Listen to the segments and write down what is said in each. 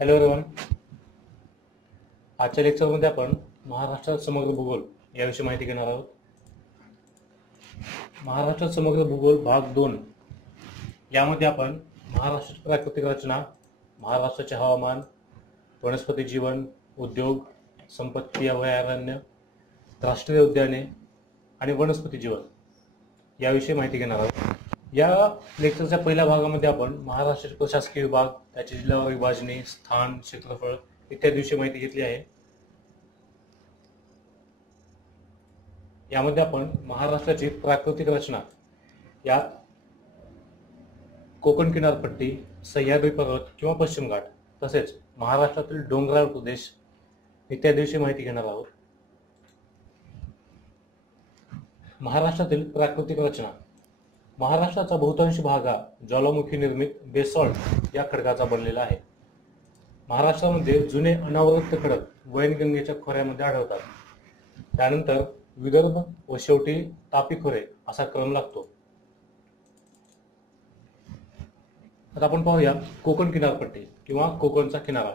Hello Rohan आजच्या लेक्चरमध्ये आपण महाराष्ट्रात समग्र भूगोल याविषयी माहिती घेणार आहोत. महाराष्ट्रात समग्र भूगोल भाग दोन. यामध्ये आपण महाराष्ट्राची प्राकृतिक रचना महाराष्ट्राचे हवामान वनस्पती जीवन उद्योग संपत्ती अभयारण्य राष्ट्रीय उद्याने आणि वनस्पती जीवन याविषयी माहिती घेणार आहोत. या लेक्चरच्या पहिल्या भागामध्ये आपण महाराष्ट्र प्रशासकीय विभाग त्याची जिल्हा विभाजनी स्थान क्षेत्रफळ इत्यादी विषयी माहिती घेतली आहे. यामध्ये आपण महाराष्ट्राची प्राकृतिक रचना यात कोकण किनारपट्टी सह्याद्री पर्वत किंवा पश्चिम घाट तसेच महाराष्ट्रातील डोंगराळ प्रदेश इत्यादी विषयी माहिती घेणार आहोत. महाराष्ट्रातील प्राकृतिक रचना महाराष्ट्राचा बहुतांश भाग हा ज्वालामुखी निर्मित बेसॉल्ट या खडकाचा बनलेला आहे. महाराष्ट्रामध्ये जुने अनावृत्त खडक वैनगंगेच्या खोऱ्यामध्ये आढळतात. त्यानंतर विदर्भ व शेवटी तापी खोरे असा क्रम लागतो. आता आपण पाहूया कोकण किनारपट्टी किंवा कोकणचा किनारा.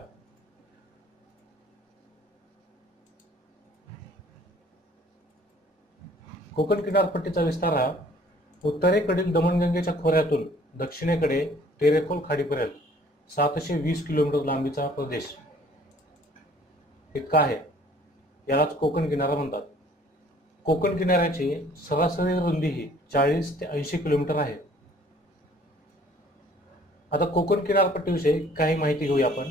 कोकण किनारपट्टीचा विस्तार हा उत्तरेकडील दमणगंगेच्या खोऱ्यातून दक्षिणेकडे तेरेखोल खाडीपर्यंत सातशे वीस किलोमीटर लांबीचा प्रदेश इतका आहे. यालाच कोकण किनारा म्हणतात. कोकण किनाऱ्याची सरासरी रुंदी ही चाळीस ते ऐंशी किलोमीटर आहे. आता कोकण किनारपट्टीविषयी काही माहिती घेऊया आपण.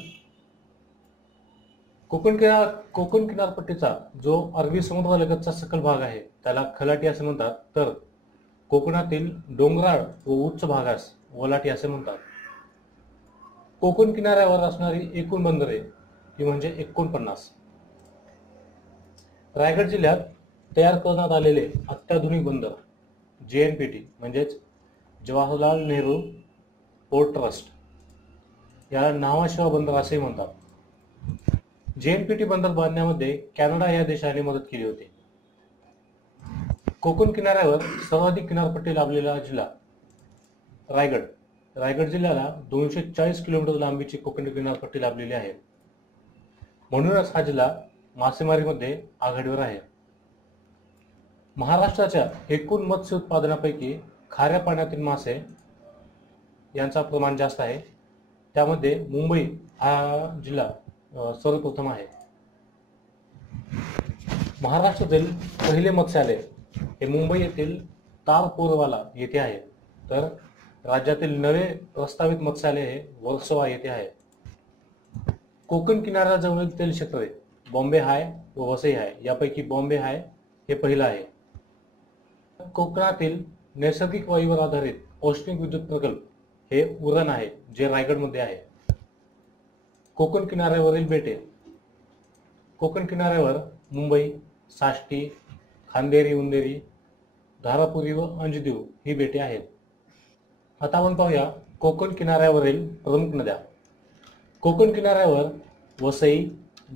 कोकण किनार कोकण किनारपट्टीचा जो अरबी समुद्रालगतचा सकल भाग आहे त्याला खलाटी असे म्हणतात. तर कोकणातील डोंगराळ व उच्च भागास वलाटी असे म्हणतात. कोकण किनाऱ्यावर असणारी एकूण बंदरे ती म्हणजे एकोणपन्नास. रायगड जिल्ह्यात तयार करण्यात आलेले अत्याधुनिक बंदर जे एनपीटी म्हणजेच जवाहरलाल नेहरू पोर्ट ट्रस्ट याला नावाशिवा बंदर असेही म्हणतात. जे एनपीटी बंदर बांधण्यामध्ये कॅनडा या देशाने मदत केली होती. कोकण किनाऱ्यावर सर्वाधिक किनारपट्टी लाभलेला जिल्हा रायगड. रायगड जिल्ह्याला दोनशे चाळीस किलोमीटर लांबीची कोकण किनारपट्टी लाभलेली आहे. म्हणूनच हा जिल्हा मासेमारीमध्ये आघाडीवर आहे. महाराष्ट्राच्या एकूण मत्स्य उत्पादनापैकी खाऱ्या पाण्यातील मासे यांचा प्रमाण जास्त आहे. त्यामध्ये मुंबई हा जिल्हा सर्वप्रथम आहे. महाराष्ट्रातील पहिले मत्स्यालय हे मुंबई येथील तारपोरवाला येथे आहे. तर राज्यातील नवे प्रस्तावित मत्स्यालय हे वर्सोवा येथे आहे. कोकण किनाऱ्याजवळील तेल क्षेत्रे बॉम्बे हाय व वसई हाय. यापैकी बॉम्बे हाय हे पहिलं आहे. कोकणातील नैसर्गिक वायूवर आधारित औष्णिक विद्युत प्रकल्प हे उरण आहे जे रायगडमध्ये आहे. कोकण किनाऱ्यावरील बेटे. कोकण किनाऱ्यावर मुंबई साष्टी खांदेरी उंदेरी धारापुरी व अंजदेव ही बेटे आहेत. आता आपण पाहूया कोकण किनाऱ्यावरील प्रमुख नद्या. कोकण किनाऱ्यावर वसई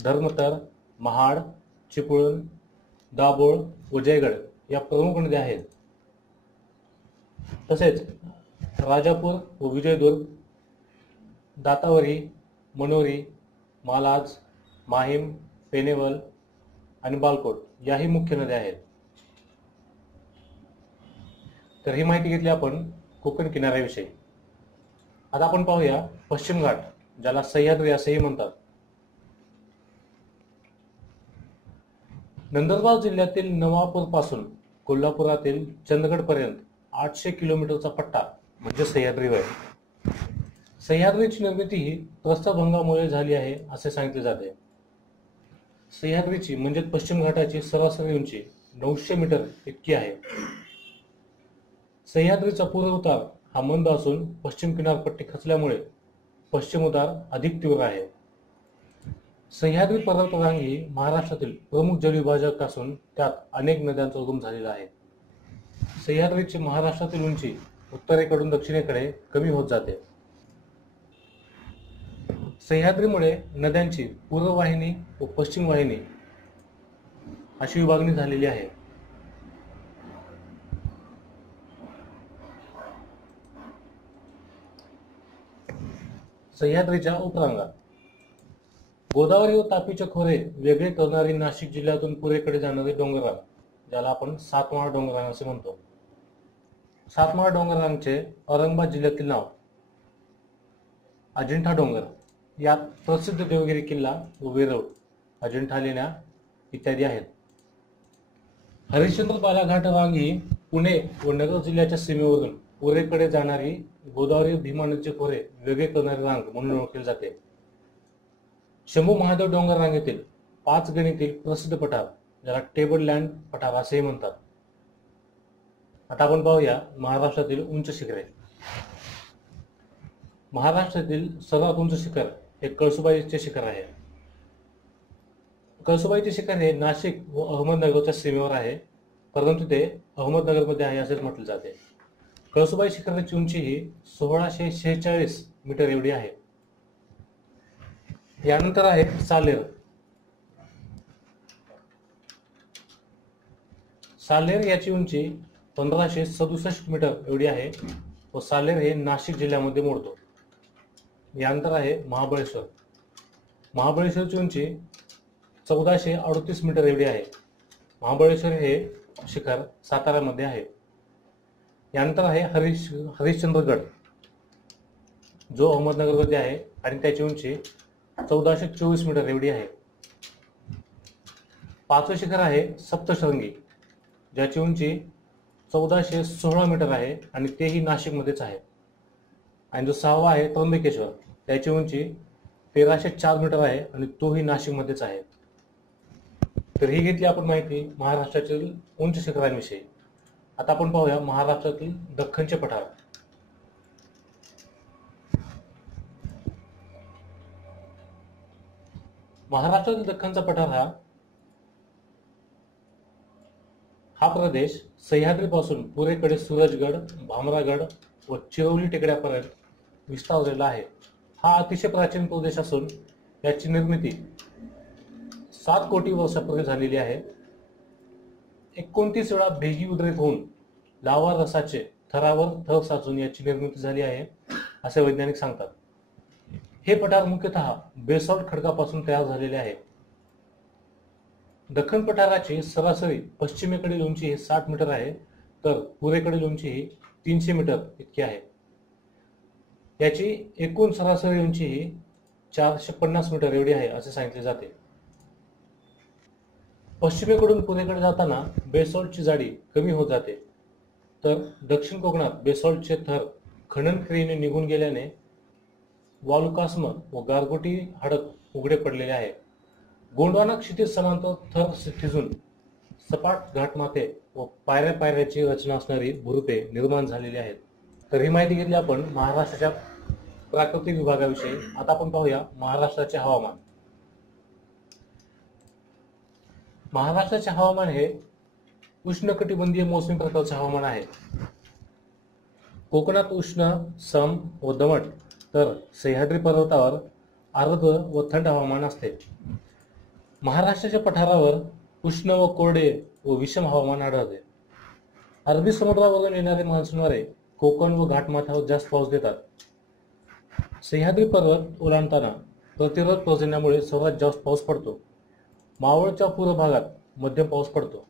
धर्मतर महाड चिपळूण दाभोळ व जयगड या प्रमुख नद्या आहेत. तसेच राजापूर व विजयदुर्ग दातावरी मनोरी मालाज माहीम पेनेवल आणि बालकोट याही मुख्य नद्या आहेत. तर ही माहिती घेतली आपण कोकण किनाऱ्याविषयी. आता आपण पाहूया पश्चिम घाट ज्याला सह्याद्री असेही म्हणतात. नंदुरबार जिल्ह्यातील नवापूरपासून कोल्हापुरातील चंदगड पर्यंत आठशे किलोमीटरचा पट्टा म्हणजे सह्याद्रीवर सह्याद्रीची निर्मिती ही प्रस्थभंगामुळे झाली आहे असे सांगितले जाते. सह्याद्रीची म्हणजे पश्चिम घाटाची सरासरी उंची नऊशे मीटर इतकी आहे. सह्याद्रीचा पूर्व उतार हा मंद असून पश्चिम किनारपट्टी खचल्यामुळे पश्चिम उतार अधिक तीव्र आहे. सह्याद्री पर्वतरांग ही महाराष्ट्रातील प्रमुख जलविभाजक असून त्यात अनेक नद्यांचा उगम झालेला आहे. सह्याद्रीची महाराष्ट्रातील उंची उत्तरेकडून दक्षिणेकडे कमी होत जाते. सह्याद्रीमुळे नद्यांची पूर्व वाहिनी व पश्चिम वाहिनी अशी विभागणी झालेली आहे. सह्याद्रीच्या उपरांगा. गोदावरी व तापीचे खोरे वेगळे करणारी नाशिक जिल्ह्यातून पुरेकडे जाणारी डोंगररांग ज्याला आपण सातमाळ डोंगररांग असे म्हणतो. सातमाळ डोंगररांगचे औरंगाबाद जिल्ह्यातील नाव अजिंठा डोंगर. यात प्रसिद्ध देवगिरी किल्ला व वेरूळ अजिंठा लेण्या इत्यादी आहेत. हरिश्चंद्र बालाघाट रांग ही पुणे व नगर जिल्ह्याच्या सीमेवरून पुरेकडे जाणारी गोदावरी भीमा नदीचे खोरे वेगळे करणारी रांग म्हणून ओळखली जाते. शंभू महादेव डोंगर रांगेतील पाच गणीतील प्रसिद्ध पठार ज्याला टेबल लँड पठार असेही म्हणतात. आता आपण पाहूया महाराष्ट्रातील उंच शिखरे. महाराष्ट्रातील सर्वात उंच शिखर हे कळसुबाईचे शिखर आहे. कळसुबाईचे शिखर हे नाशिक व अहमदनगरच्या सीमेवर आहे परंतु ते अहमदनगरमध्ये आहे असेच म्हटले जाते. कळसुबाई शिखराची उंची ही सोळाशे शेहेचाळीस मीटर एवढी आहे. यानंतर आहे सालेर. सालेर याची उंची पंधराशे सदुसष्ट मीटर एवढी आहे व सालेर हे नाशिक जिल्ह्यामध्ये मोडतो. यानंतर आहे महाबळेश्वर. महाबळेश्वरची उंची चौदाशे अडतीस मीटर एवढी आहे. महाबळेश्वर हे शिखर साताऱ्यामध्ये आहे. यानंतर आहे हरिश हरिश्चंद्रगड. जो अहमदनगरमध्ये आहे आणि त्याची उंची चौदाशे चोवीस मीटर एवढी आहे. पाचवे शिखर आहे सप्तशृंगी ज्याची उंची चौदाशे सोळा मीटर आहे आणि तेही नाशिकमध्येच आहे. आणि जो सहावा आहे त्र्यंबकेश्वर त्याची उंची तेराशे चार मीटर आहे आणि तोही नाशिकमध्येच आहे. तर ही घेतली आपण माहिती महाराष्ट्रातील उंच शिखरांविषयी. आता आपण पाहूया महाराष्ट्रातील दख्खनचे पठार. महाराष्ट्रातील दख्खनचा पठार हा हा प्रदेश सह्याद्रीपासून पुरेकडे सूरजगड भामरागड व चिरवली टेकड्यापर्यंत विस्तावलेला आहे. हा अतिशय प्राचीन प्रदेश असून याची निर्मिती सात कोटी वर्षापूर्वी झालेली आहे. एकोणतीस वेळा भेगी उद्रेक होऊन लावा रसाचे थरावर थर साचून याची निर्मिती झाली आहे असे वैज्ञानिक सांगतात. हे पठार मुख्यतः बेसॉल्ट खडकापासून तयार झालेले आहे दख्खन पठाराची सरासरी पश्चिमेकडील उंची ही साठ मीटर आहे तर पूर्वेकडील उंची ही तीनशे मीटर इतकी आहे. याची एकूण सरासरी उंची ही चारशे पन्नास मीटर एवढी आहे असे सांगितले जाते. पश्चिमेकडून पुणेकडे जाताना बेसॉल्टची जाडी कमी होत जाते. तर दक्षिण कोकणात बेसॉल्टचे थर खनन क्रियेने निघून गेल्याने वालुकास्म व गारगोटी हडक उघडे पडलेले आहे. गोंडवाना क्षितिज समांतर थर ठिजून सपाट घाटमाते व पायऱ्या पायऱ्याची रचना असणारी भुरुपे निर्माण झालेली आहेत. तर ही माहिती घेतली आपण महाराष्ट्राच्या प्राकृतिक विभागाविषयी. आता आपण पाहूया महाराष्ट्राचे हवामान. महाराष्ट्राचे हवामान हे उष्णकटिबंधीय मोसमी प्रकारचे हवामान आहे. कोकणात उष्ण सम व दमट तर सह्याद्री पर्वतावर आर्द्र व थंड हवामान असते. महाराष्ट्राच्या पठारावर उष्ण व कोरडे व विषम हवामान आढळते. अरबी समुद्रावरून येणारे मान्सूनवारे कोकण व घाटमाथ्यावर जास्त पाऊस देतात. सह्याद्री पर्वत ओलांडताना प्रतिरोध पर्जन्यामुळे सर्वात जास्त पाऊस पडतो. मावळच्या पूर्व भागात मध्यम पाऊस पडतो.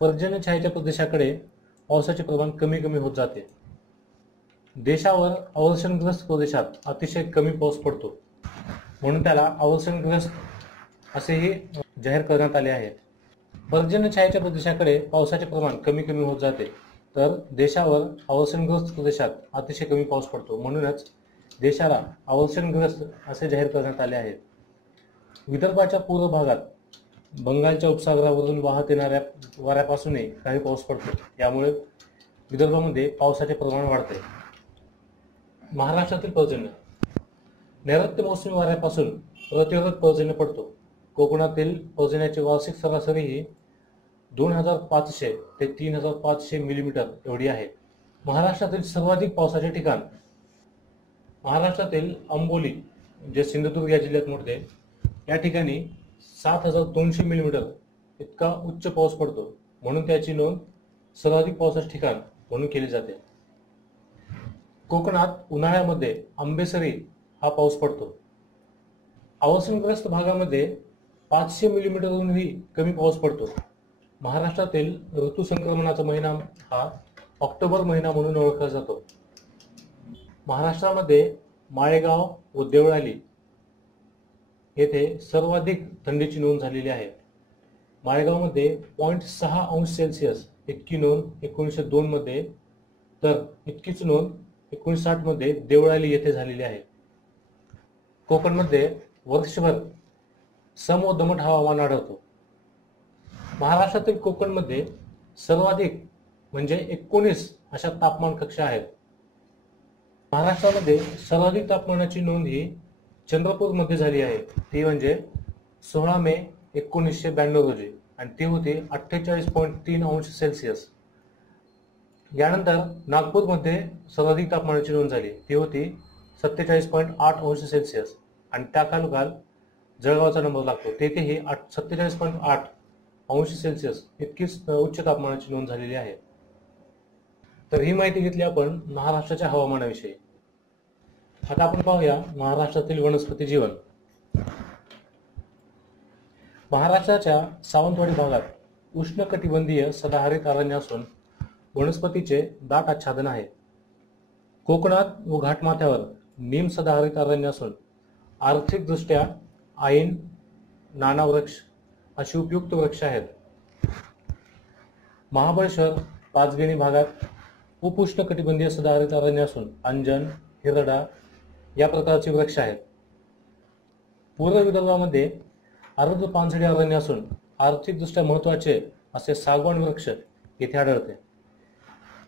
पर्जन्य छायेच्या प्रदेशाकडे पावसाचे प्रमाण कमी कमी होत जाते. देशावर अवर्षणग्रस्त प्रदेशात अतिशय कमी पाऊस पडतो. म्हणून त्याला अवर्षणग्रस्त असेही जाहीर करण्यात आले आहे. पर्जन्य छायेच्या प्रदेशाकडे पावसाचे प्रमाण कमी कमी होत जाते. तर देशावर अवर्षणग्रस्त प्रदेशात अतिशय कमी पाऊस पडतो. म्हणूनच देशाला अवर्षणग्रस्त असे जाहीर करण्यात आले आहे. विदर्भाच्या पूर्व भागात बंगालच्या उपसागरावरून वाहत येणाऱ्या वाऱ्यापासूनही काही पाऊस पडतो. यामुळे विदर्भामध्ये पावसाचे प्रमाण वाढते. महाराष्ट्रातील पर्जन्य. नैऋत्य मोसमी वाऱ्यापासून प्रतिरोध पर्जन्य पडतो. कोकणातील पर्जन्याची वार्षिक सरासरी ही दोन हजार पाचशे ते तीन हजार पाचशे मिलीमीटर एवढी आहे. महाराष्ट्रातील सर्वाधिक पावसाचे ठिकाण महाराष्ट्रातील अंबोली जे सिंधुदुर्ग या जिल्ह्यात मोडते या ठिकाणी सात हजार दोनशे मिलीमीटर इतका उच्च पाऊस पडतो म्हणून त्याची नोंद सर्वाधिक पावसाचे ठिकाण म्हणून केली जाते. कोकणात उन्हाळ्यामध्ये आंबेसरी हा पाऊस पडतो. अवसनग्रस्त भागामध्ये पाचशे मिलीमीटरहूनही कमी पाऊस पडतो. महाराष्ट्रातील ऋतू संक्रमणाचा महिना हा ऑक्टोबर महिना म्हणून ओळखला जातो. महाराष्ट्रामध्ये माळेगाव व देवळाली येथे सर्वाधिक थंडीची नोंद झालेली आहे. माळेगावमध्ये पॉईंट सहा अंश सेल्सिअस इतकी नोंद एकोणीसशे दोनमध्ये तर इतकीच नोंद एकोणीसशे साठमध्ये देवळाली येथे झालेली आहे. कोकणमध्ये वर्षभर सम व दमट हवामान आढळतो. महाराष्ट्रातील कोकणमध्ये सर्वाधिक म्हणजे एकोणीस अशा तापमान कक्षा आहेत. महाराष्ट्रामध्ये सर्वाधिक तापमानाची नोंद ही चंद्रपूरमध्ये झाली आहे. ती म्हणजे सोळा मे एकोणीसशे ब्याण्णव रोजी. आणि ती होती अठ्ठेचाळीस पॉईंट तीन अंश सेल्सिअस यानंतर नागपूरमध्ये सर्वाधिक तापमानाची नोंद झाली. ती होती सत्तेचाळीस पॉईंट आठ अंश सेल्सिअस आणि त्याखालोखाल जळगावचा नंबर लागतो. तेथेही आठ सत्तेचाळीस पॉईंट आठ अंश सेल्सिअस इतकीच उच्च तापमानाची नोंद झालेली आहे. तर ही माहिती घेतली आपण महाराष्ट्राच्या हवामानाविषयी. आता आपण पाहूया महाराष्ट्रातील वनस्पती जीवन. महाराष्ट्राच्या सावंतवाडी भागात उष्ण कटिबंधीय सदाहरित अरण्य असून वनस्पतीचे दाट आच्छादन आहे. कोकणात व घाटमाथ्यावर निम सदाहरित अरण्य असून आर्थिकदृष्ट्या आईन नाना वृक्ष अशी उपयुक्त वृक्ष आहेत. महाबळेश्वर पाचगणी भागात उपोष्णकटिबंधीय सदाहरित अरण्य असून अंजन हिरडा या प्रकारचे वृक्ष आहेत. पूर्व विदर्भामध्ये अर्ध पानझडी अरण्य असून आर्थिकदृष्ट्या महत्त्वाचे असे सागवान वृक्ष येथे आढळते.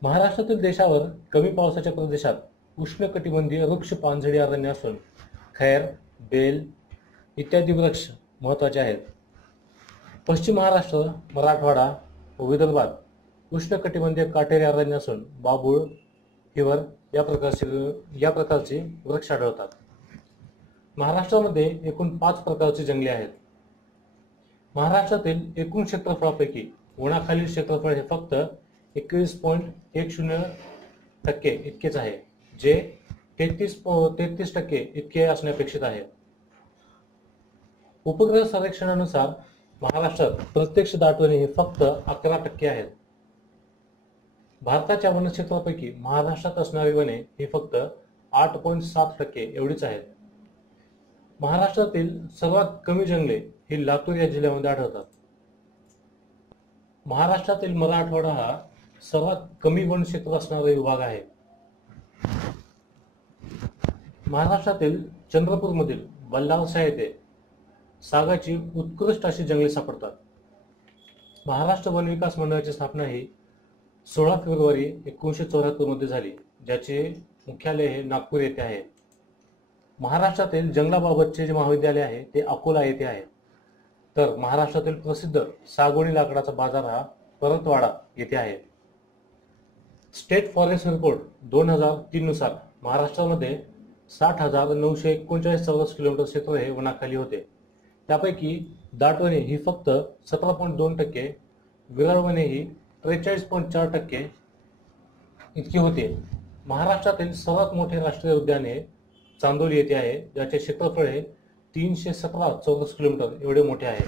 महाराष्ट्रातील देशावर कमी पावसाच्या प्रदेशात उष्णकटिबंधीय वृक्ष पानझडी अरण्य असून खैर बेल इत्यादी वृक्ष महत्त्वाचे आहेत. पश्चिम महाराष्ट्र मराठवाडा व विदर्भात उष्णकटिबंधीय काटेरी अरण्य असून बाबूळ हिवर या प्रकारचे या प्रकारचे वृक्ष आढळतात. महाराष्ट्रामध्ये एकूण पाच प्रकारचे जंगले आहेत. महाराष्ट्रातील एकूण क्षेत्रफळापैकी उन्हाखालील क्षेत्रफळ हे फक्त एकवीस पॉईंट एक शून्य टक्के इतकेच आहे जे तेहतीस तेहतीस टक्के इतके असणे अपेक्षित आहे. उपग्रह सर्वेक्षणानुसार महाराष्ट्रात प्रत्यक्ष दाटवणे हे फक्त अकरा टक्के आहेत. भारताच्या वनक्षेत्रापैकी महाराष्ट्रात असणारी वने ही फक्त आठ पॉईंट सात टक्के एवढीच आहेत. महाराष्ट्रातील सर्वात कमी जंगले ही लातूर या जिल्ह्यामध्ये आढळतात. महाराष्ट्रातील मराठवाडा हा सर्वात कमी वनक्षेत्र असणारा विभाग आहे. महाराष्ट्रातील चंद्रपूरमधील बल्लारसा येथे सागाची उत्कृष्ट अशी जंगले सापडतात. महाराष्ट्र वन विकास मंडळाची स्थापना ही सोळा फेब्रुवारी एकोणीसशे चौऱ्याहत्तरमध्ये झाली ज्याचे मुख्यालय हे नागपूर येथे आहे. महाराष्ट्रातील जंगलाबाबतचे जे महाविद्यालय आहे ते अकोला येथे आहे. तर महाराष्ट्रातील प्रसिद्ध सागवणी लाकडाचा बाजार हा परतवाडा येथे आहे. स्टेट फॉरेस्ट रिपोर्ट दोन हजार तीन नुसार महाराष्ट्रामध्ये साठ हजार नऊशे एकोणचाळीस चौरस किलोमीटर क्षेत्र हे वनाखाली होते. त्यापैकी दाटवणे ही फक्त सतरा पॉईंट दोन टक्के विरळवणे ही त्रेचाळीस पॉईंट चार टक्के इतकी होते. महाराष्ट्रातील सर्वात मोठे राष्ट्रीय उद्यान हे चांदोली येथे आहे. ज्याचे क्षेत्रफळ हे तीनशे सतरा चौरस किलोमीटर एवढे मोठे आहे.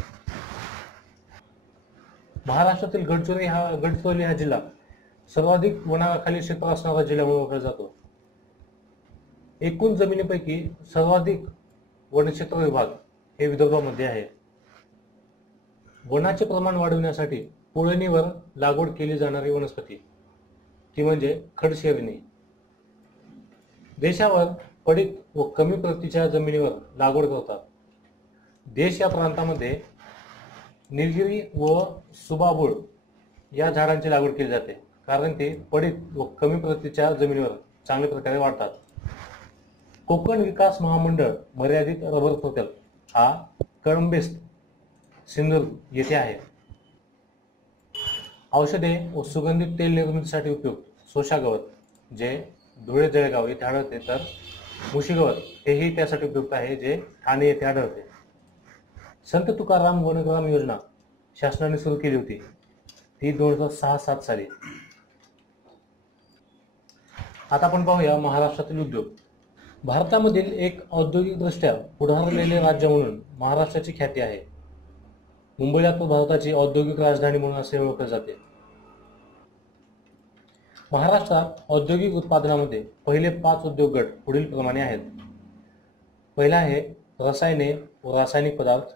महाराष्ट्रातील गडचिरोली हा गडचिरोली हा जिल्हा सर्वाधिक वनाखाली क्षेत्र असणारा जिल्हा म्हणून ओळखला जातो. एकूण जमिनीपैकी सर्वाधिक वनक्षेत्र विभाग हे विदर्भामध्ये आहे. वनाचे प्रमाण वाढवण्यासाठी पुळणीवर लागवड केली जाणारी वनस्पती. ती म्हणजे खडशेरणी. देशावर पडीत व कमी प्रतीच्या जमिनीवर लागवड करतात देश या प्रांतामध्ये निलगिरी व सुबाबुळ या झाडांची लागवड केली जाते. कारण ते पडीत व कमी प्रतीच्या जमिनीवर चांगल्या प्रकारे वाढतात. कोकण विकास महामंडळ मर्यादित रबर प्रकल्प हा कळंबेस्ट सिंधुदुर्ग येथे आहे. औषधे व सुगंधित तेल निर्मितीसाठी उपयुक्त. सोशा गवत जे धुळे जळगाव येथे आढळते तर मुशीगवत हेही त्यासाठी उपयुक्त आहे जे ठाणे येथे आढळते. संत तुकाराम वनग्राम योजना शासनाने सुरू केली होती. ती दोन हजार सहा सात साली. आता आपण पाहूया महाराष्ट्रातील उद्योग. भारतामधील एक औद्योगिकदृष्ट्या पुढारलेले राज्य म्हणून महाराष्ट्राची ख्याती आहे. मुंबईला तो भारताची औद्योगिक राजधानी म्हणून असे ओळखले जाते. महाराष्ट्रात औद्योगिक उत्पादनामध्ये पहिले पाच उद्योग गट पुढील प्रमाणे आहेत. पहिला आहे रसायने व रासायनिक पदार्थ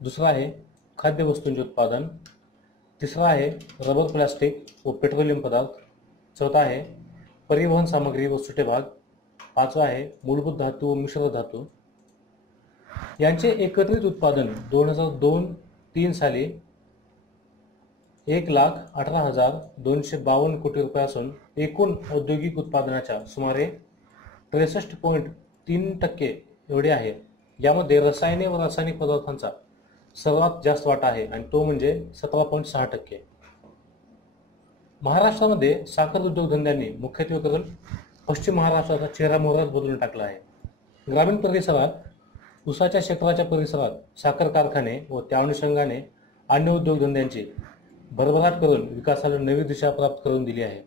दुसरा आहे खाद्यवस्तूंचे उत्पादन तिसरा आहे रबर प्लास्टिक व पेट्रोलियम पदार्थ चौथा आहे परिवहन सामग्री व सुटे भाग पाचवा आहे मूलभूत धातू व मिश्र धातू. यांचे एकत्रित उत्पादन दोन हजार दोन तीन साली एक लाख अठरा हजार दोनशे बावन्न कोटी रुपये असून एकूण औद्योगिक उत्पादनाच्या सुमारे त्रेसष्ट पॉईंट तीन टक्के एवढे आहे. यामध्ये रसायने व रासायनिक पदार्थांचा सर्वात जास्त वाटा आहे आणि तो म्हणजे सतरा पॉईंट सहा टक्के. महाराष्ट्रामध्ये साखर उद्योगधंद्यांनी मुख्यत्वे करून पश्चिम महाराष्ट्राचा चेहरा मोहराच बदलून टाकला आहे. ग्रामीण परिसरात उसाच्या क्षेत्राच्या परिसरात साखर कारखाने व त्या अनुषंगाने अन्य उद्योगधंद्यांची भरभराट करून विकासाला नवी दिशा प्राप्त करून दिली आहे.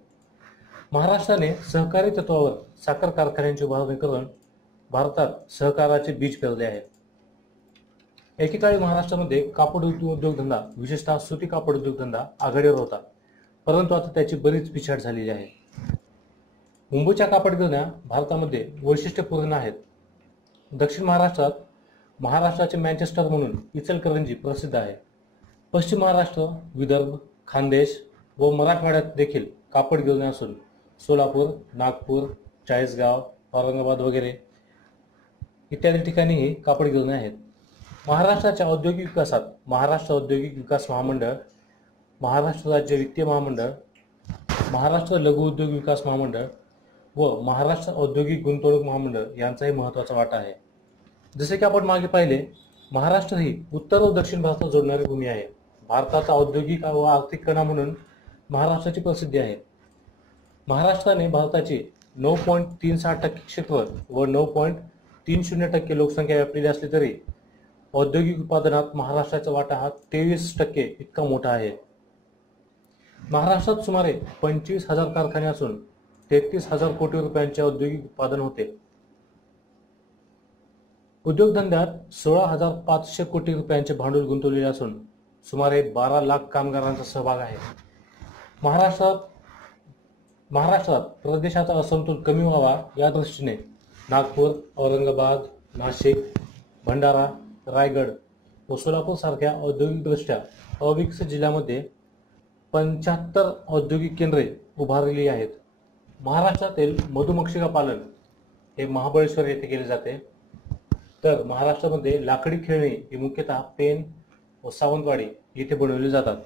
महाराष्ट्राने सहकारी तत्वावर साखर कारखान्यांची उभारणी करून भारतात सहकाराचे बीज पेरले आहे. एकेकाळी महाराष्ट्रामध्ये कापड उद्योगधंदा विशेषतः सुती कापड उद्योगधंदा आघाडीवर होता. परंतु आता त्याची बरीच पिछाड झालेली आहे. मुंबईच्या कापडगिरण्या भारतामध्ये वैशिष्ट्यपूर्ण आहेत. दक्षिण महाराष्ट्रात महाराष्ट्राचे मँचेस्टर म्हणून इचलकरंजी प्रसिद्ध आहे. पश्चिम महाराष्ट्र विदर्भ खानदेश व मराठवाड्यात देखील कापड गिरण्या असून सोलापूर नागपूर चाळीसगाव औरंगाबाद वगैरे इत्यादी ठिकाणीही कापड गिरण्या आहेत. महाराष्ट्राच्या औद्योगिक विकासात महाराष्ट्र औद्योगिक विकास महामंडळ महाराष्ट्र राज्य वित्तीय महामंडळ महाराष्ट्र लघु उद्योग विकास महामंडळ व महाराष्ट्र औद्योगिक गुंतवणूक महामंडळ यांचाही महत्त्वाचा वाटा आहे. जसे की आपण मागे पाहिले महाराष्ट्र ही उत्तर व दक्षिण भारतात जोडणारी भूमी आहे. भारताचा औद्योगिक व आर्थिक कणा म्हणून महाराष्ट्राची प्रसिद्धी आहे. महाराष्ट्राने भारताचे नऊ पॉईंट तीन सहा टक्के क्षेत्र व नऊ पॉईंट तीन शून्य टक्के लोकसंख्या व्यापलेली असली तरी औद्योगिक उत्पादनात महाराष्ट्राचा वाटा हा तेवीस टक्के इतका मोठा आहे. महाराष्ट्रात सुमारे पंचवीस हजार कारखाने असून तेहतीस हजार कोटी रुपयांचे औद्योगिक उत्पादन होते. उद्योगधंद्यात सोळा हजार पाचशे कोटी रुपयांचे भांडवल गुंतवलेले असून सुमारे बारा लाख कामगारांचा सहभाग आहे. महाराष्ट्रात महाराष्ट्रात प्रदेशाचा असमतोल कमी व्हावा या दृष्टीने नागपूर औरंगाबाद नाशिक भंडारा रायगड व सोलापूर सारख्या औद्योगिकदृष्ट्या अविकसित जिल्ह्यामध्ये पंच्याहत्तर औद्योगिक केंद्रे उभारलेली आहेत. महाराष्ट्रातील मधुमक्षिका पालन हे महाबळेश्वर येथे केले जाते. तर महाराष्ट्रामध्ये लाकडी खेळणी ही मुख्यतः पेन व सावंतवाडी येथे बनवली जातात.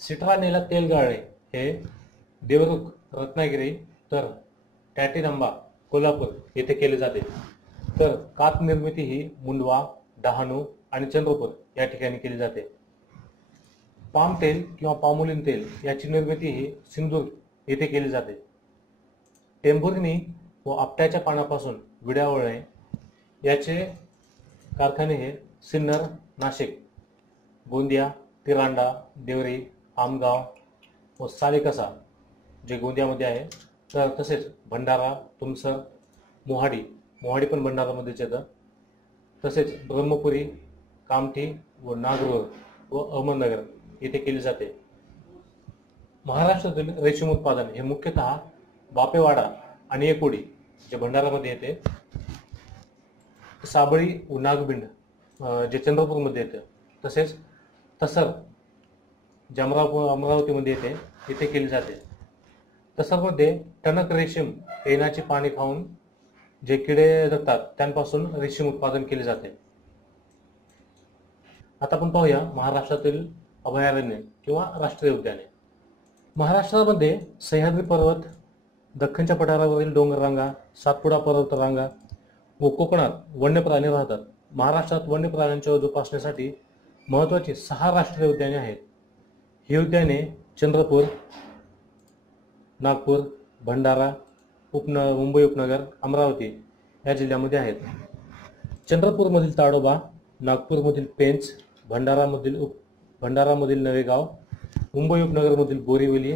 सिट्रानेला तेल गाळणे हे देवरुख रत्नागिरी तर टॅटिनंबा कोल्हापूर येथे केले जाते. तर कात निर्मिती ही मुंडवा डहाणू आणि चंद्रपूर या ठिकाणी केली जाते. पाम तेल किंवा पामोलिन तेल याची निर्मिती ही सिंधुदुर्ग येथे केली जाते. टेंभुर्णी व आपट्याच्या पानापासून विड्या वळणे याचे कारखाने हे सिन्नर नाशिक गोंदिया तिरांडा देवरी आमगाव व सालेकसा जे गोंदियामध्ये आहे तर तसेच भंडारा तुमसर मोहाडी मोहाडी पण भंडारामध्येच येतं. तसेच ब्रह्मपुरी कामठी व नागरूर व अहमदनगर येथे केली जाते. महाराष्ट्रातील रेशीम उत्पादन हे मुख्यतः बापेवाडा आणि एकोडी जे भंडारामध्ये येते. साबळी व नागबिंड जे चंद्रपूरमध्ये येते. तसेच तसर जे अमराव अमरावतीमध्ये येते इथे केली जाते. तसरमध्ये टणक रेशीम येण्याची पाणी खाऊन जे किडे जगतात त्यांपासून रेशीम उत्पादन केले जाते. आता आपण पाहूया महाराष्ट्रातील अभयारण्य किंवा राष्ट्रीय उद्याने. महाराष्ट्रामध्ये सह्याद्री पर्वत दख्खनच्या पठारावरील डोंगररांगा सातपुडा पर्वत रांगा व कोकणात वन्य प्राणी राहतात. महाराष्ट्रात वन्य प्राण्यांच्या जोपासण्यासाठी महत्त्वाची सहा राष्ट्रीय उद्याने आहेत. ही उद्याने चंद्रपूर नागपूर भंडारा उपन मुंबई उपनगर अमरावती या जिल्ह्यामध्ये आहेत. चंद्रपूरमधील ताडोबा नागपूरमधील पेंच भंडारामधील उप भंडारामधील नवेगाव मुंबई उपनगरमधील बोरिवली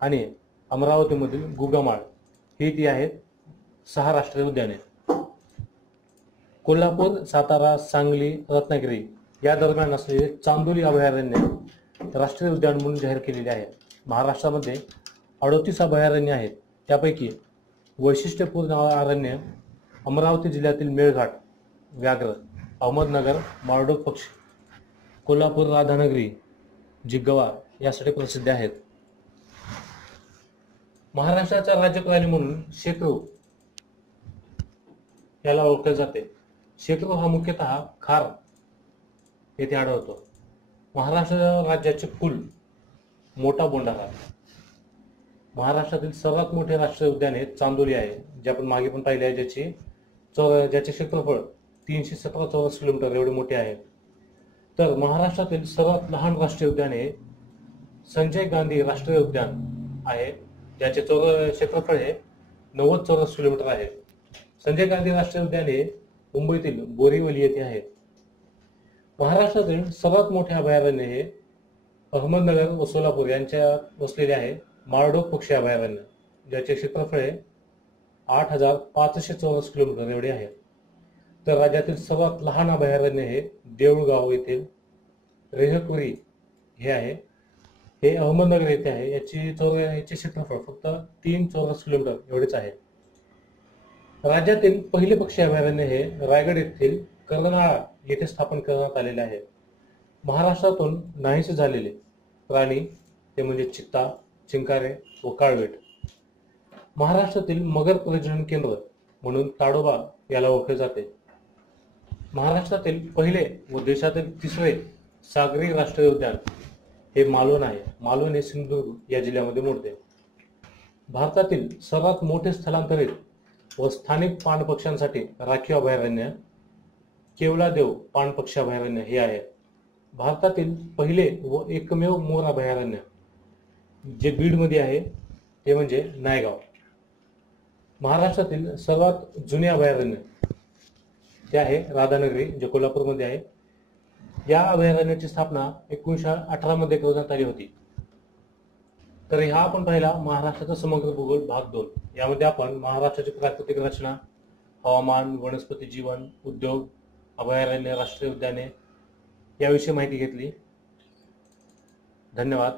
आणि अमरावतीमधील गुगामाळ ही ती आहेत सहा राष्ट्रीय उद्याने. कोल्हापूर सातारा सांगली रत्नागिरी या दरम्यान असलेले चांदोली अभयारण्य राष्ट्रीय उद्यान म्हणून जाहीर केलेले आहे. महाराष्ट्रामध्ये अडोतीस अभयारण्य आहेत. त्यापैकी वैशिष्ट्यपूर्ण अरण्य अमरावती जिल्ह्यातील मेळघाट व्याघ्र अहमदनगर मारडोक पक्षी कोल्हापूर राधानगरी जिग्गवा यासाठी प्रसिद्ध आहेत. महाराष्ट्राचा राज्यप्राणी म्हणून शेकडो याला ओळखले जाते. शेकडो हा मुख्यतः खार येथे आढळतो. महाराष्ट्र राज्याचे फुल मोठा बोंडारा महाराष्ट्रातील सर्वात मोठे राष्ट्रीय उद्यान हे चांदोली आहे जे आपण मागे पण पाहिले आहे ज्याचे चौर ज्याचे क्षेत्रफळ तीनशे सतरा चौरस किलोमीटर एवढे मोठे आहे. तर महाराष्ट्रातील सर्वात लहान राष्ट्रीय उद्यान हे संजय गांधी राष्ट्रीय उद्यान आहे. ज्याचे चौर क्षेत्रफळ हे नव्वद चौरस किलोमीटर आहे. संजय गांधी राष्ट्रीय उद्यान हे मुंबईतील बोरीवली येथे आहे. महाराष्ट्रातील सर्वात मोठे अभयारण्य हे अहमदनगर व सोलापूर यांच्यात वसलेले आहे. माळडोक पक्षी अभयारण्य ज्याचे क्षेत्रफळ हे आठ हजार पाचशे चौरस किलोमीटर एवढे आहे. तर राज्यातील सर्वात लहान अभयारण्य हे देऊळगाव येथील रेहकुरी हे आहे. हे अहमदनगर येथे आहे. याची चौर याचे क्षेत्रफळ फक्त तीन चौरस किलोमीटर एवढेच आहे. राज्यातील पहिले पक्षी अभयारण्य हे रायगड येथील कर्नाळा येथे स्थापन करण्यात आलेले आहे. महाराष्ट्रातून नाहीसे झालेले प्राणी ते म्हणजे चित्ता चिंकारे व काळवेट. महाराष्ट्रातील मगर प्रजनन केंद्र म्हणून ताडोबा याला ओळखले जाते. महाराष्ट्रातील पहिले व देशातील तिसरे सागरी राष्ट्रीय उद्यान हे मालवण आहे. मालवण हे सिंधुदुर्ग या जिल्ह्यामध्ये मोडते. भारतातील सर्वात मोठे स्थलांतरित व स्थानिक पाणपक्ष्यांसाठी राखीव अभयारण्य केवलादेव पाणपक्षी अभयारण्य हे आहे. भारतातील पहिले व एकमेव मोर अभयारण्य जे बीडमध्ये आहे ते म्हणजे नायगाव. महाराष्ट्रातील सर्वात जुने अभयारण्य ते आहे राधानगरी जे कोल्हापूरमध्ये आहे. या अभयारण्याची स्थापना एकोणीसशे अठरा मध्ये करण्यात आली होती. तर हा आपण पाहिला महाराष्ट्राचा समग्र भूगोल भाग दोन. यामध्ये आपण महाराष्ट्राची प्राकृतिक रचना हवामान वनस्पती जीवन उद्योग अभयारण्य राष्ट्रीय उद्याने याविषयी माहिती घेतली. धन्यवाद.